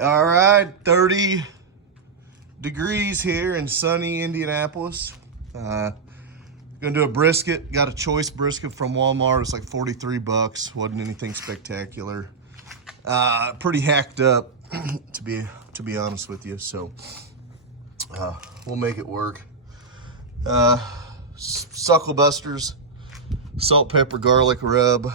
All right, 30 degrees here in sunny Indianapolis. Gonna do a brisket. Got a choice brisket from Walmart. It's like 43 bucks. Wasn't anything spectacular. Pretty hacked up, to be honest with you. So we'll make it work. Suckle busters, salt, pepper, garlic rub.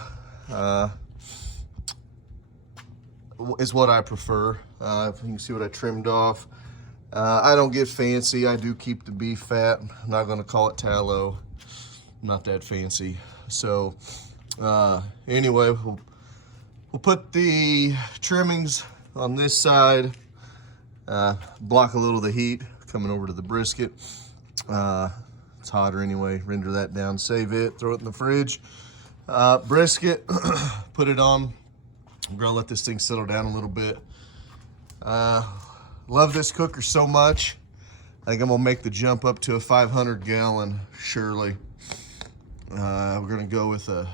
Is what I prefer. You can see what I trimmed off. I don't get fancy. I do keep the beef fat. I'm not gonna call it tallow. I'm not that fancy. So anyway, we'll put the trimmings on this side, block a little of the heat coming over to the brisket. It's hotter anyway. Render that down, save it, throw it in the fridge. Brisket, put it on. I'm gonna let this thing settle down a little bit. Love this cooker so much. I think I'm gonna make the jump up to a 500-gallon Shirley. We're gonna go with a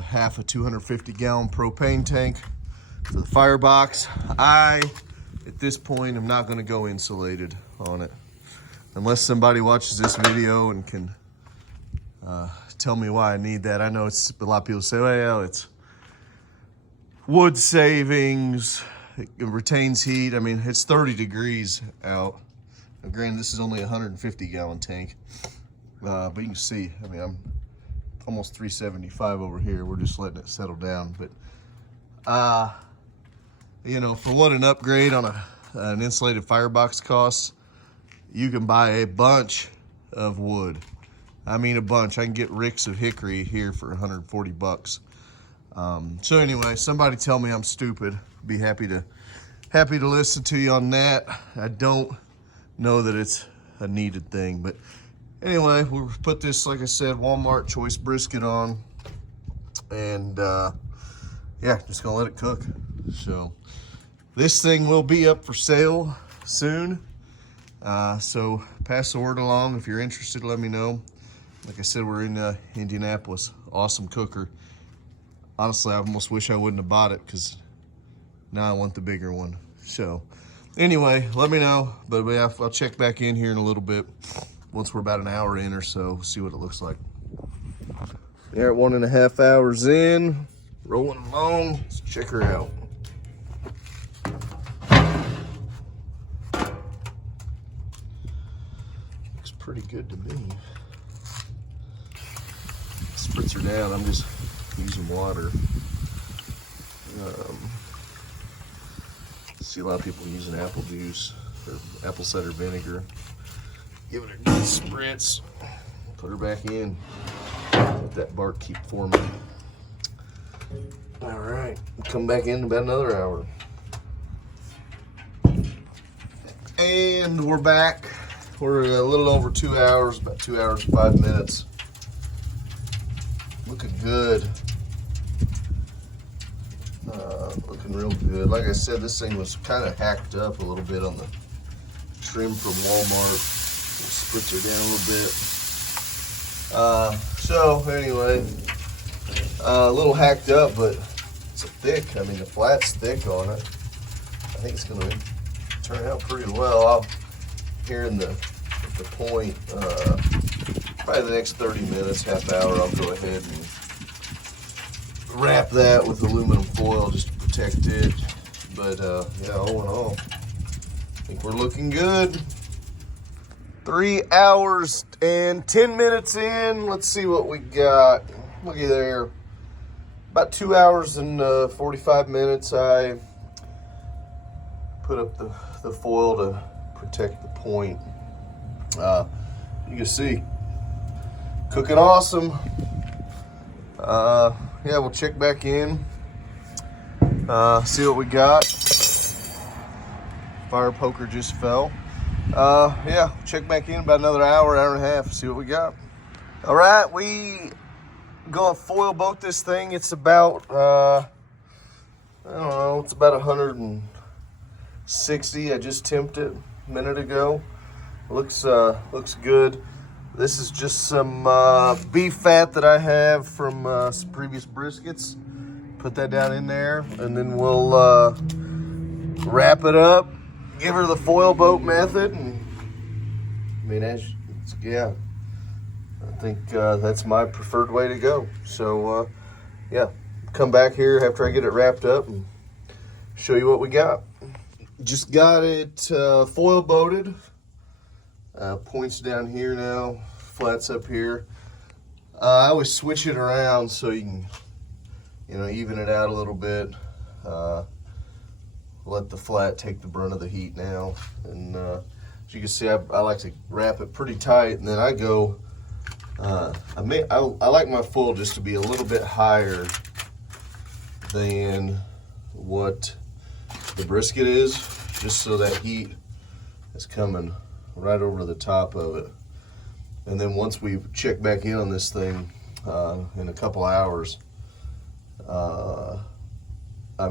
half a 250-gallon propane tank for the firebox. At this point, I'm not gonna go insulated on it, unless somebody watches this video and can tell me why I need that. I know it's a lot of people say, well, it's wood savings, it retains heat. I mean, it's 30 degrees out. Now, granted, this is only a 150-gallon tank, but you can see, I mean, I'm almost 375 over here. We're just letting it settle down. But, you know, for what an upgrade on an insulated firebox costs, you can buy a bunch of wood. I mean, a bunch. I can get ricks of hickory here for 140 bucks. So anyway, somebody tell me I'm stupid. Be happy to listen to you on that. I don't know that it's a needed thing, but anyway, we'll put this, like I said, Walmart choice brisket on, and yeah, just gonna let it cook. So this thing will be up for sale soon. So pass the word along. If you're interested, let me know. Like I said, we're in Indianapolis. Awesome cooker. Honestly, I almost wish I wouldn't have bought it, because now I want the bigger one. So anyway, let me know. But yeah, I'll check back in here in a little bit once we're about an hour in or so, see what it looks like. They're at 1.5 hours in, rolling along. Let's check her out. Looks pretty good to me. Spritz her down. I'm just using water. See a lot of people using apple juice or apple cider vinegar. Give it a good spritz. Put her back in. Let that bark keep forming. All right, come back in about another hour. And we're back. We're a little over 2 hours, about 2 hours, 5 minutes. Looking good. Looking real good. Like I said, this thing was kind of hacked up a little bit on the trim from Walmart. We'll spritz her down a little bit. So anyway, a little hacked up, but it's thick. I mean, the flat's thick on it. I think it's going to turn out pretty well. Here in the point, probably the next 30 minutes, half hour, I'll go ahead and wrap that with aluminum foil just to protect it. But yeah, all in all, I think we're looking good. 3 hours and 10 minutes in. Let's see what we got. Looky there. About 2 hours and 45 minutes. I put up the foil to protect the point. You can see, cooking awesome. Yeah, we'll check back in, see what we got. Fire poker just fell. Yeah, check back in about another hour, hour and a half, see what we got. All right, we gonna foil boat this thing. It's about, I don't know, it's about 160. I just temped it a minute ago. Looks good. This is just some beef fat that I have from some previous briskets. Put that down in there, and then we'll wrap it up, give her the foil boat method, and I mean, yeah, I think that's my preferred way to go. So yeah, come back here after I get it wrapped up and show you what we got. Just got it foil boated. Points down here now, flats up here. I always switch it around so you can, even it out a little bit. Let the flat take the brunt of the heat now. And as you can see, I like to wrap it pretty tight, and then I go, I like my foil just to be a little bit higher than what the brisket is, just so that heat is coming right over the top of it. And then once we check back in on this thing in a couple hours,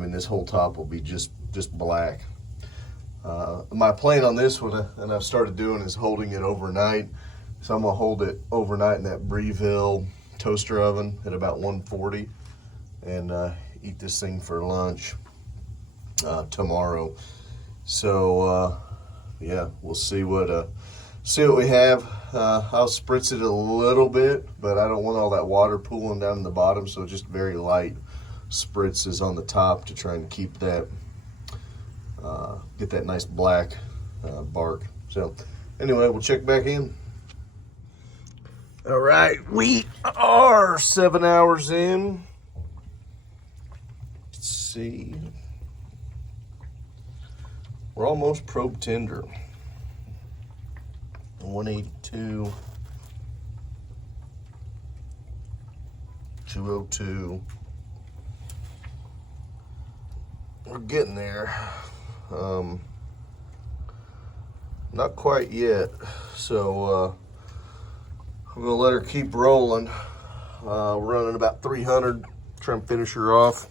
this whole top will be just black. My plan on this one, and I've started doing, is holding it overnight. So I'm gonna hold it overnight in that Breville toaster oven at about 140, and eat this thing for lunch tomorrow. So yeah, we'll see what we have. I'll spritz it a little bit, but I don't want all that water pooling down in the bottom, so just very light spritzes on the top to try and keep that, get that nice black bark. So anyway, we'll check back in. All right, we are 7 hours in. Let's see. We're almost probe tender. 182, 202. We're getting there. Not quite yet. So I'm gonna let her keep rolling. We're running about 300. Try and finish her off.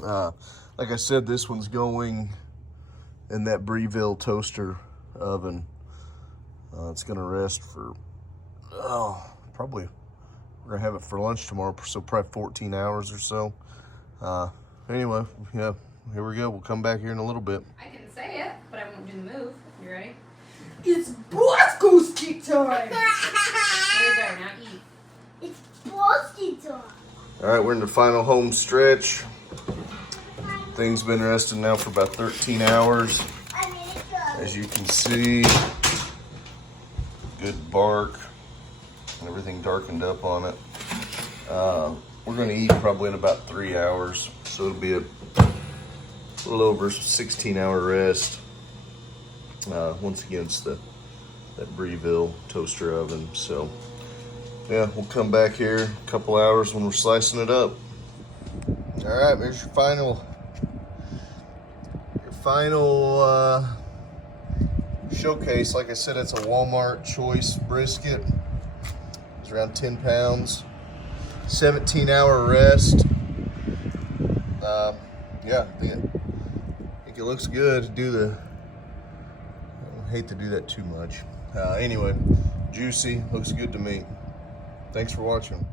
Like I said, this one's going in that Breville toaster oven. It's gonna rest for, probably, we're gonna have it for lunch tomorrow, so probably 14 hours or so. Anyway, yeah, here we go. We'll come back here in a little bit. I can say it, but I won't do the move. You ready? It's Brisket time! There you go, now eat. It's Brisket time! All right, we're in the final home stretch. Thing's been resting now for about 13 hours. As you can see, good bark, everything darkened up on it. We're gonna eat probably in about 3 hours, so it'll be a little over 16-hour rest. Once again, it's that Breville toaster oven. So yeah, we'll come back here a couple hours when we're slicing it up. All right, there's your final showcase. Like I said, it's a Wal-Mart choice brisket. It's around 10 pounds, 17-hour rest. Yeah, I think it looks good. I hate to do that too much. Anyway, juicy, looks good to me. Thanks for watching.